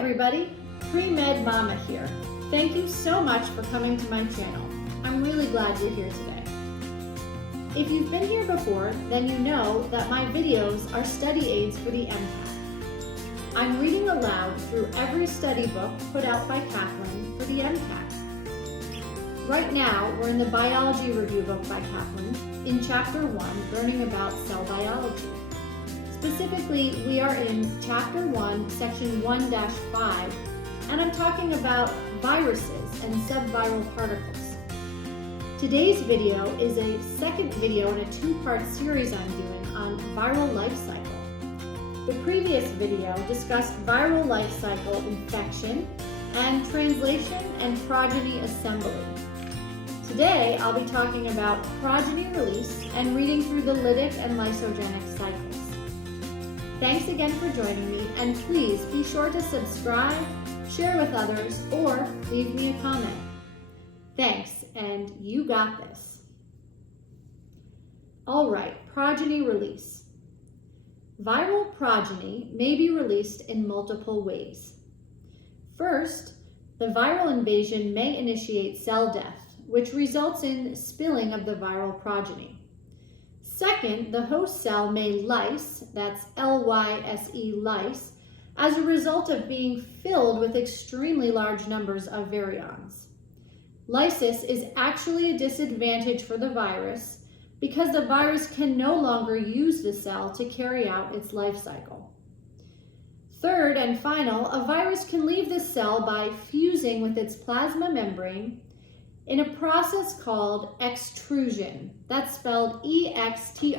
everybody, Pre-Med Mama here. Thank you so much for coming to my channel. I'm really glad you're here today. If you've been here before, then you know that my videos are study aids for the MCAT. I'm reading aloud through every study book put out by Kaplan for the MCAT. Right now, we're in the biology review book by Kaplan in Chapter 1, learning about cell biology. Specifically, we are in Chapter 1, Section 1-5, and I'm talking about viruses and subviral particles. Today's video is a second video in a two-part series I'm doing on viral life cycle. The previous video discussed viral life cycle infection and translation and progeny assembly. Today, I'll be talking about progeny release and reading through the Lytic and Lysogenic cycles. Thanks again for joining me, and please be sure to subscribe, share with others, or leave me a comment. Thanks, and you got this. All right, progeny release. Viral progeny may be released in multiple ways. First, the viral invasion may initiate cell death, which results in spilling of the viral progeny. Second, the host cell may lyse, that's L-Y-S-E, lyse, as a result of being filled with extremely large numbers of virions. Lysis is actually a disadvantage for the virus because the virus can no longer use the cell to carry out its life cycle. Third and final, a virus can leave the cell by fusing with its plasma membrane in a process called extrusion. That's spelled E-X-T-R-U-S-I-O-N,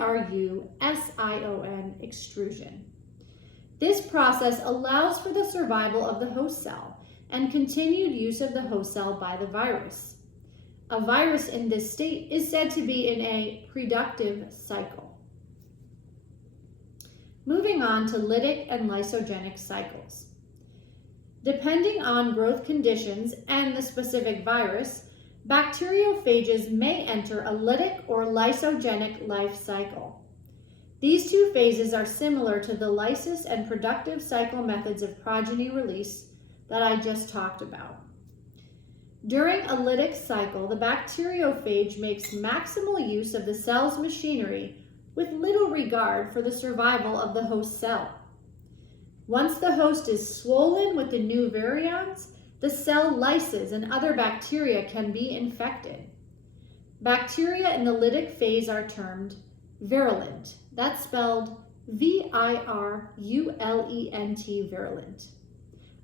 extrusion. This process allows for the survival of the host cell and continued use of the host cell by the virus. A virus in this state is said to be in a productive cycle. Moving on to lytic and lysogenic cycles. Depending on growth conditions and the specific virus, bacteriophages may enter a lytic or lysogenic life cycle. These two phases are similar to the lysis and productive cycle methods of progeny release that I just talked about. During a lytic cycle, the bacteriophage makes maximal use of the cell's machinery with little regard for the survival of the host cell. Once the host is swollen with the new virions, the cell lyses and other bacteria can be infected. Bacteria in the lytic phase are termed virulent. That's spelled V-I-R-U-L-E-N-T, virulent.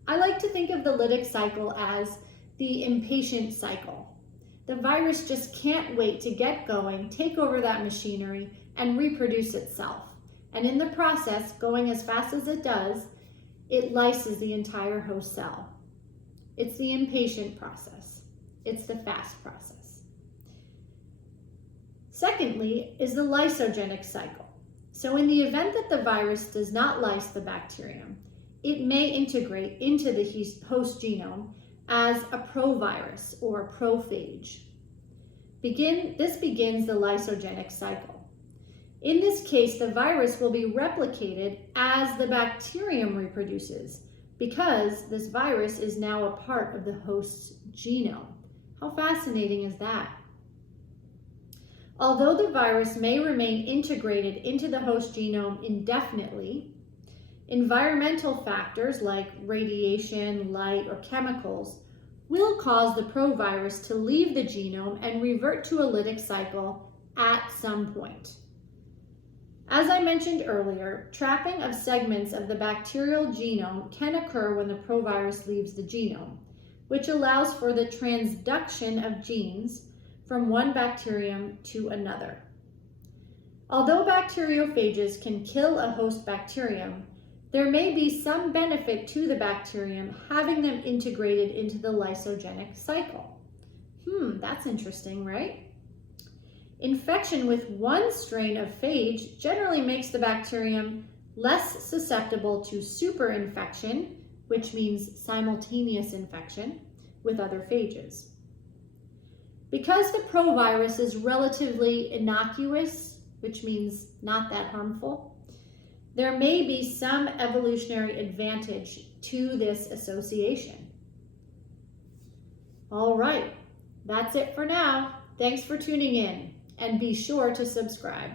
I like to think of the lytic cycle as the impatient cycle. The virus just can't wait to get going, take over that machinery, and reproduce itself. And in the process, going as fast as it does, it lyses the entire host cell. It's the impatient process. It's the fast process. Secondly is the lysogenic cycle. So in the event that the virus does not lyse the bacterium, it may integrate into the host genome as a provirus or a prophage. This begins the lysogenic cycle. In this case, the virus will be replicated as the bacterium reproduces, because this virus is now a part of the host's genome. How fascinating is that? Although the virus may remain integrated into the host genome indefinitely, environmental factors like radiation, light, or chemicals will cause the provirus to leave the genome and revert to a lytic cycle at some point. As I mentioned earlier, trapping of segments of the bacterial genome can occur when the provirus leaves the genome, which allows for the transduction of genes from one bacterium to another. Although bacteriophages can kill a host bacterium, there may be some benefit to the bacterium having them integrated into the lysogenic cycle. That's interesting, right? Infection with one strain of phage generally makes the bacterium less susceptible to superinfection, which means simultaneous infection, with other phages. Because the provirus is relatively innocuous, which means not that harmful, there may be some evolutionary advantage to this association. All right, that's it for now. Thanks for tuning in, and be sure to subscribe.